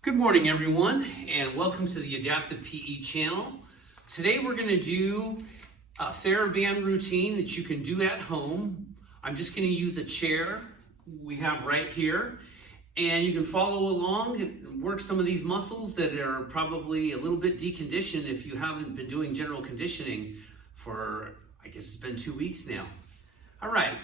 Good morning, everyone, and welcome to the Adaptive PE channel. Today we're going to do a Thera-Band routine that you can do at home. I'm just going to use a chair we have right here, and you can follow along and work some of these muscles that are probably a little bit deconditioned if you haven't been doing general conditioning for, I guess it's been 2 weeks now. All right,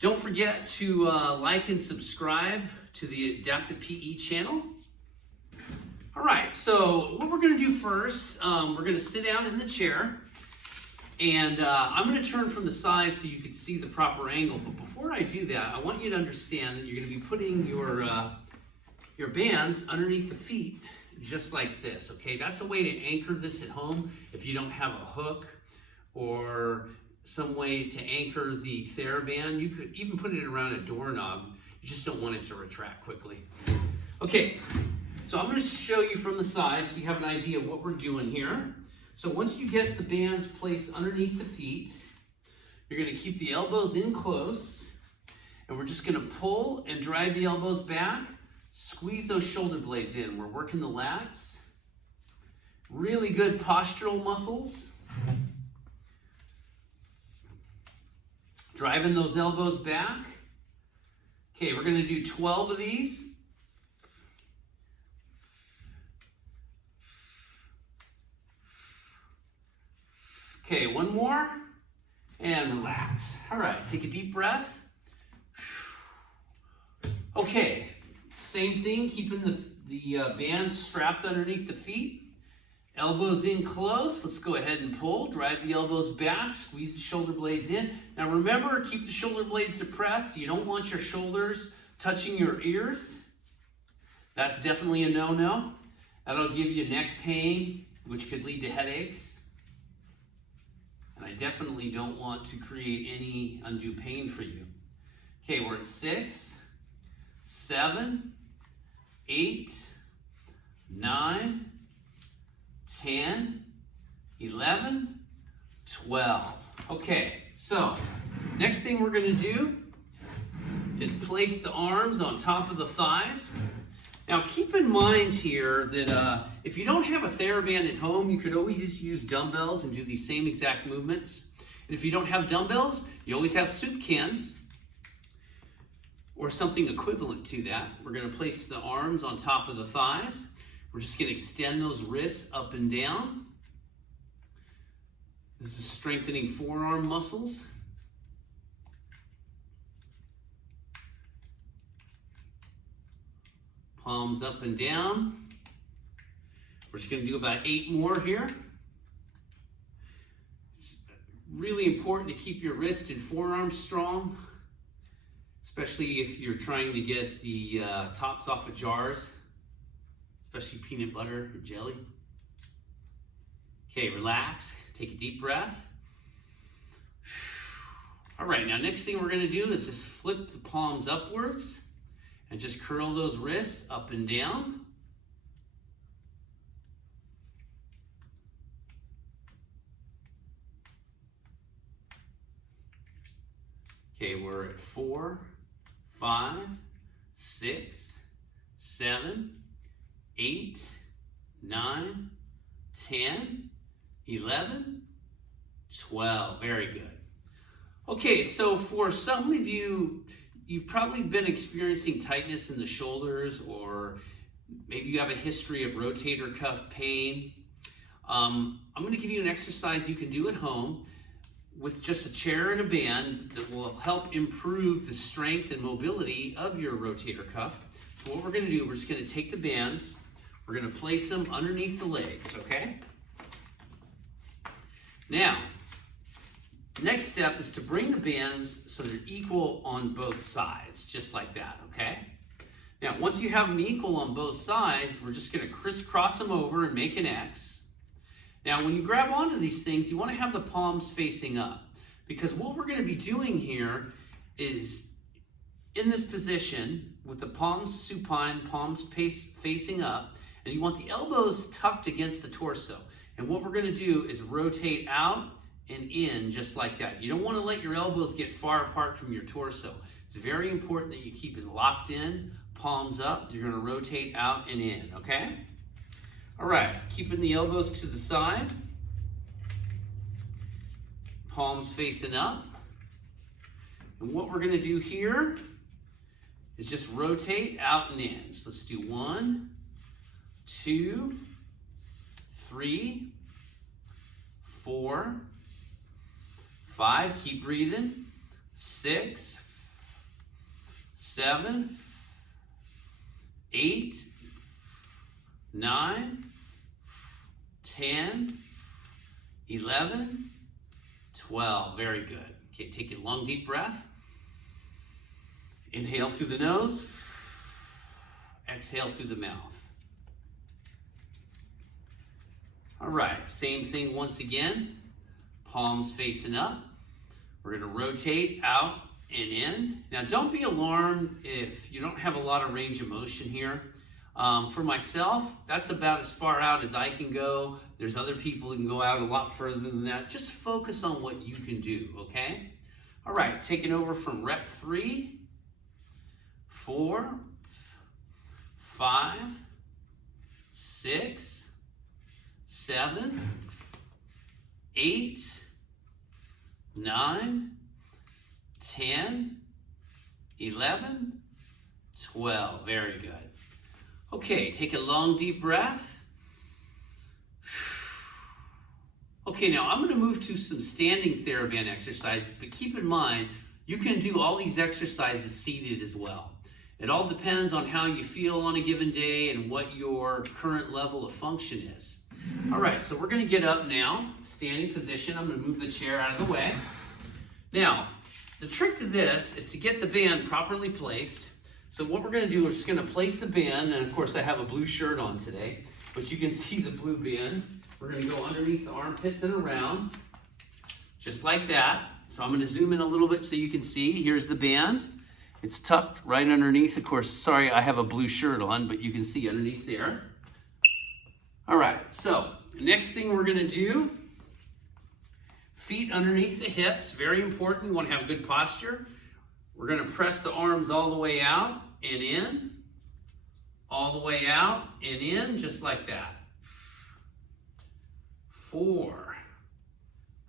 don't forget to like and subscribe to the Adaptive PE channel. All right, so what we're going to do first, we're going to sit down in the chair, and I'm going to turn from the side so you can see the proper angle. But before I do that, I want you to understand that you're going to be putting your bands underneath the feet, just like this. Okay, that's a way to anchor this at home if you don't have a hook or some way to anchor the Thera-Band. You could even put it around a doorknob. You just don't want it to retract quickly. Okay. So I'm going to show you from the side so you have an idea of what we're doing here. So once you get the bands placed underneath the feet, you're going to keep the elbows in close, and we're just going to pull and drive the elbows back, squeeze those shoulder blades in. We're working the lats. Really good postural muscles. Driving those elbows back. Okay, we're going to do 12 of these. Okay, one more, and relax. All right, take a deep breath. Okay, same thing, keeping the bands strapped underneath the feet. Elbows in close. Let's go ahead and pull. Drive the elbows back, squeeze the shoulder blades in. Now remember, keep the shoulder blades depressed. You don't want your shoulders touching your ears. That's definitely a no-no. That'll give you neck pain, which could lead to headaches. And I definitely don't want to create any undue pain for you. Okay, we're at 6, 7, 8, 9, 10, 11, 12. Okay, so next thing we're going to do is place the arms on top of the thighs. Now keep in mind here that if you don't have a Thera-Band at home, you could always just use dumbbells and do these same exact movements. And if you don't have dumbbells, you always have soup cans or something equivalent to that. We're going to place the arms on top of the thighs. We're just going to extend those wrists up and down. This is strengthening forearm muscles. Palms up and down. We're just going to do about 8 more here. It's really important to keep your wrist and forearms strong, especially if you're trying to get the tops off of jars, especially peanut butter or jelly. Okay, relax. Take a deep breath. All right, now next thing we're going to do is just flip the palms upwards. And just curl those wrists up and down. Okay, we're at 4, 5, 6, 7, 8, 9, 10, 11, 12. Very good. Okay, so for some of you, you've probably been experiencing tightness in the shoulders, or maybe you have a history of rotator cuff pain. I'm going to give you an exercise you can do at home with just a chair and a band that will help improve the strength and mobility of your rotator cuff. So what we're going to do, we're just going to take the bands, we're going to place them underneath the legs, okay? Now, next step is to bring the bands so they're equal on both sides, just like that, okay? Now, once you have them equal on both sides, we're just going to crisscross them over and make an X. Now, when you grab onto these things, you want to have the palms facing up, because what we're going to be doing here is in this position with the palms supine, palms facing up, and you want the elbows tucked against the torso. And what we're going to do is rotate out and in just like that. You don't want to let your elbows get far apart from your torso. It's very important that you keep it locked in, palms up. You're gonna rotate out and in, okay? All right, keeping the elbows to the side. Palms facing up. And what we're gonna do here is just rotate out and in. So let's do 1, 2, 3, 4, 5, keep breathing, 6, 7, 8, 9, 10, 11, 12. Very good. Okay, take a long deep breath. Inhale through the nose, exhale through the mouth. All right, same thing once again. Palms facing up. We're gonna rotate out and in. Now don't be alarmed if you don't have a lot of range of motion here. For myself, that's about as far out as I can go. There's other people who can go out a lot further than that. Just focus on what you can do, okay? All right, taking over from rep 3, 4, 5, 6, 7, 8, 9, 10, 11, 12. Very good. Okay, take a long deep breath. Okay, now I'm going to move to some standing Thera-Band exercises, but keep in mind, you can do all these exercises seated as well. It all depends on how you feel on a given day and what your current level of function is. All right, so we're going to get up now, standing position. I'm going to move the chair out of the way. Now, the trick to this is to get the band properly placed. So what we're going to do, we're just going to place the band, and of course I have a blue shirt on today, but you can see the blue band. We're going to go underneath the armpits and around, just like that. So I'm going to zoom in a little bit so you can see. Here's the band. It's tucked right underneath. Of course, sorry, I have a blue shirt on, but you can see underneath there. All right, so the next thing we're going to do, feet underneath the hips, very important. You want to have good posture. We're going to press the arms all the way out and in, all the way out and in, just like that. 4,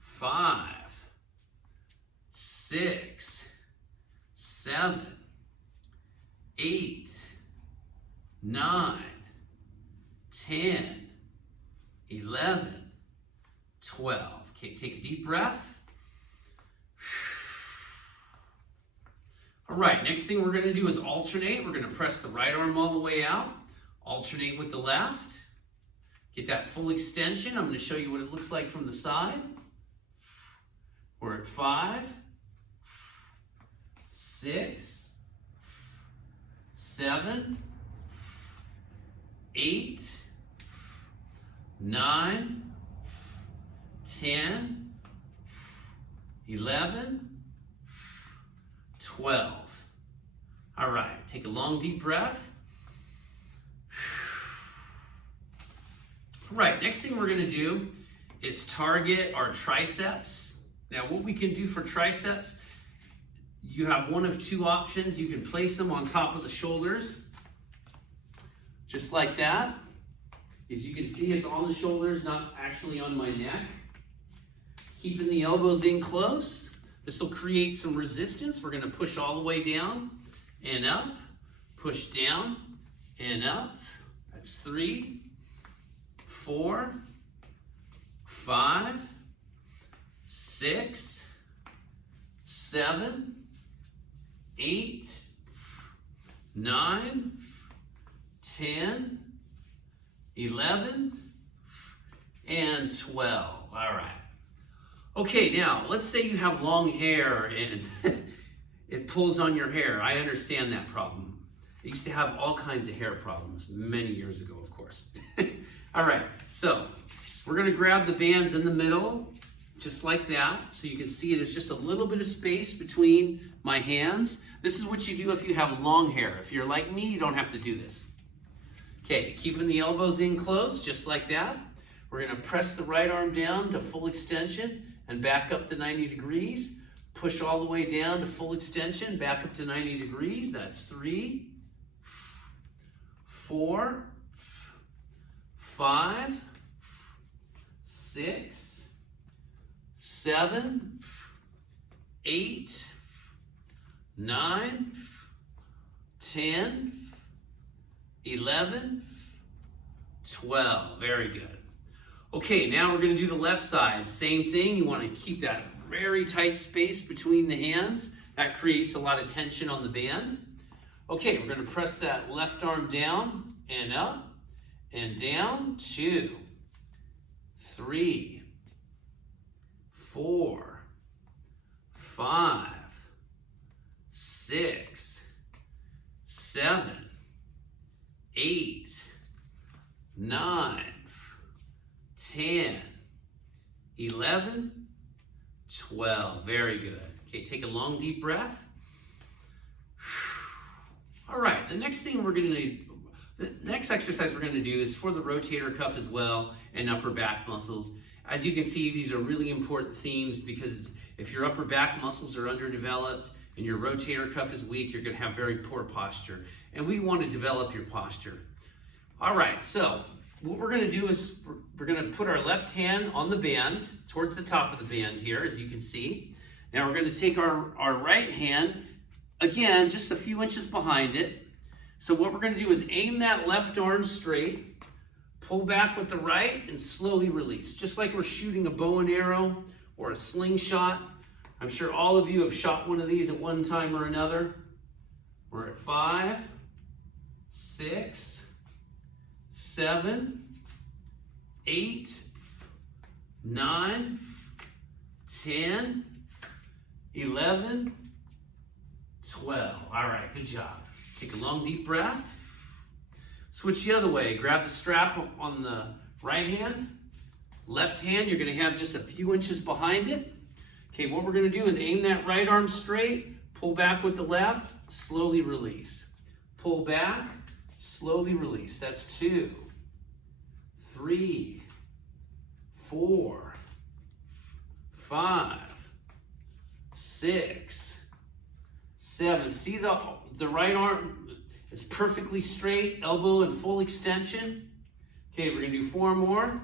5, 6, 7, 8, 9, 10, 11, 12. Okay, take a deep breath. All right, next thing we're going to do is alternate. We're going to press the right arm all the way out, alternate with the left. Get that full extension. I'm going to show you what it looks like from the side. We're at 5, 6, 7, 8, 9, 10, 11, 12. All right, take a long deep breath. All right, next thing we're going to do is target our triceps. Now, what we can do for triceps, you have one of two options. You can place them on top of the shoulders, just like that. As you can see, it's on the shoulders, not actually on my neck. Keeping the elbows in close. This will create some resistance. We're going to push all the way down and up, push down and up. That's 3, 4, 5, 6, 7, 8, 9, 10, 11, and 12. All right. Okay, now let's say you have long hair and it pulls on your hair. I understand that problem. I used to have all kinds of hair problems many years ago, of course. All right, so we're going to grab the bands in the middle, just like that. So you can see there's just a little bit of space between my hands. This is what you do if you have long hair. If you're like me, you don't have to do this. Okay, keeping the elbows in close, just like that. We're going to press the right arm down to full extension and back up to 90 degrees. Push all the way down to full extension, back up to 90 degrees. That's 3, 4, 5, 6, 7, 8, 9, 10, 11, 12. Very good. Okay, now we're going to do the left side. Same thing. You want to keep that very tight space between the hands. That creates a lot of tension on the band. Okay, we're going to press that left arm down and up and down. 2, 3, 4, 5, 6, 7, 8, 9, 10, 11, 12. Very good. Okay, take a long deep breath. All right, the next exercise we're going to do is for the rotator cuff as well and upper back muscles. As you can see, these are really important themes because if your upper back muscles are underdeveloped and your rotator cuff is weak, you're going to have very poor posture. And we want to develop your posture. All right, so what we're going to do is we're going to put our left hand on the band towards the top of the band here, as you can see. Now we're going to take our right hand, again, just a few inches behind it. So what we're going to do is aim that left arm straight, pull back with the right, and slowly release. Just like we're shooting a bow and arrow or a slingshot. I'm sure all of you have shot one of these at one time or another. We're at 5, 6, 7, 8, 9, 10, 11, 12. All right, good job. Take a long deep breath. Switch the other way. Grab the strap on the right hand. Left hand, you're going to have just a few inches behind it. Okay, what we're going to do is aim that right arm straight, pull back with the left, slowly release. Pull back, slowly release. That's 2, 3, 4, 5, 6, 7. See the right arm is perfectly straight, elbow in full extension. Okay, we're going to do 4 more.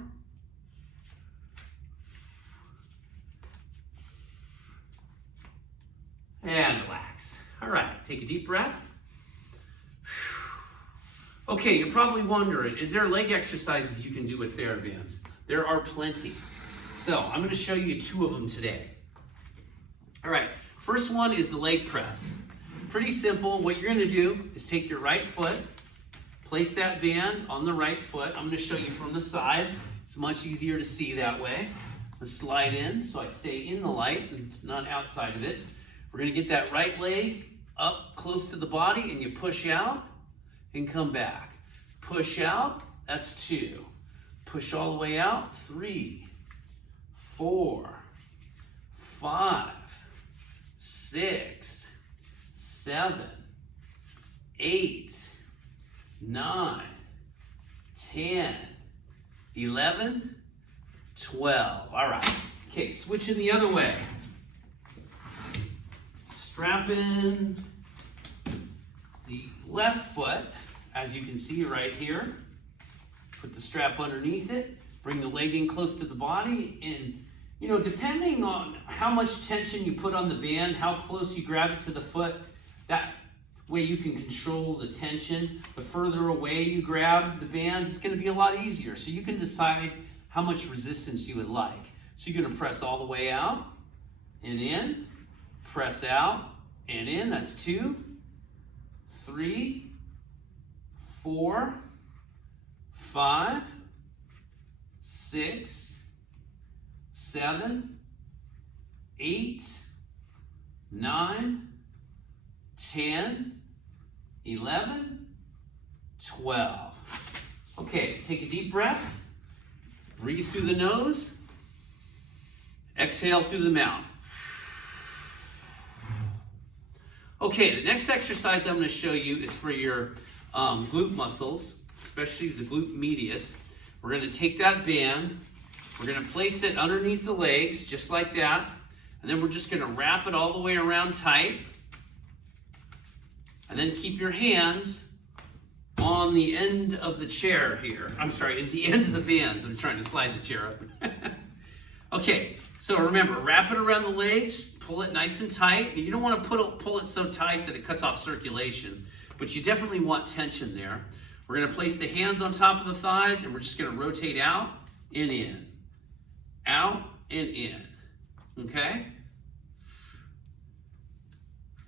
And relax. All right, take a deep breath. Okay, you're probably wondering, is there leg exercises you can do with Thera Bands? There are plenty. So I'm going to show you 2 of them today. All right, first one is the leg press. Pretty simple. What you're going to do is take your right foot, place that band on the right foot. I'm going to show you from the side. It's much easier to see that way. Let's slide in so I stay in the light and not outside of it. We're going to get that right leg up close to the body and you push out and come back. Push out, that's 2. Push all the way out, 3, 4, 5, 6, 7, 8, 9, 10, 11, 12. All right. Okay, switching the other way. Strap in the left foot, as you can see right here. Put the strap underneath it. Bring the leg in close to the body. And, you know, depending on how much tension you put on the band, how close you grab it to the foot, that way you can control the tension. The further away you grab the band, it's going to be a lot easier. So you can decide how much resistance you would like. So you're going to press all the way out and in. Press out and in. That's 2, 3, 4, 5, 6, 7, 8, 9, 10, 11, 12. Okay, take a deep breath. Breathe through the nose. Exhale through the mouth. Okay, the next exercise I'm going to show you is for your glute muscles, especially the glute medius. We're going to take that band, we're going to place it underneath the legs, just like that, and then we're just going to wrap it all the way around tight, and then keep your hands on on the end of the chair here. I'm sorry, at the end of the bands. I'm trying to slide the chair up. Okay, so remember, wrap it around the legs, pull it nice and tight. You don't want to pull it so tight that it cuts off circulation, but you definitely want tension there. We're going to place the hands on top of the thighs, and we're just going to rotate out and in. Out and in. Okay?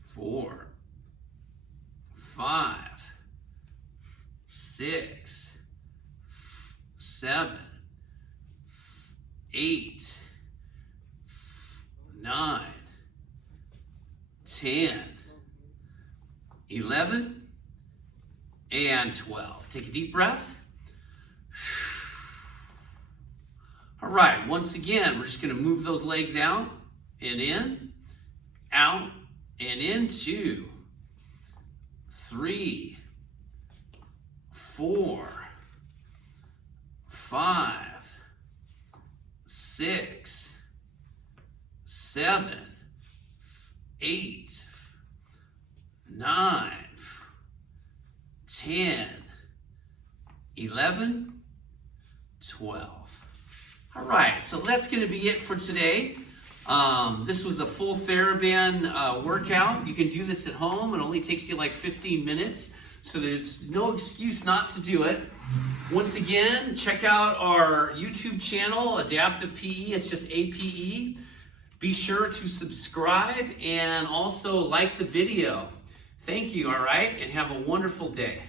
4, 5, 6, 7, 8, 9, 10, 11, and 12. Take a deep breath. All right, once again, we're just going to move those legs out and in, out and in. 2, 3, 4, 5, 6, 7, 8, 9, 10, 11, 12. All right, so that's going to be it for today. This was a full Thera-Band workout. You can do this at home. It only takes you like 15 minutes, so there's no excuse not to do it. Once again, check out our YouTube channel, Adaptive PE. It's just APE. Be sure to subscribe and also like the video. Thank you, all right, and have a wonderful day.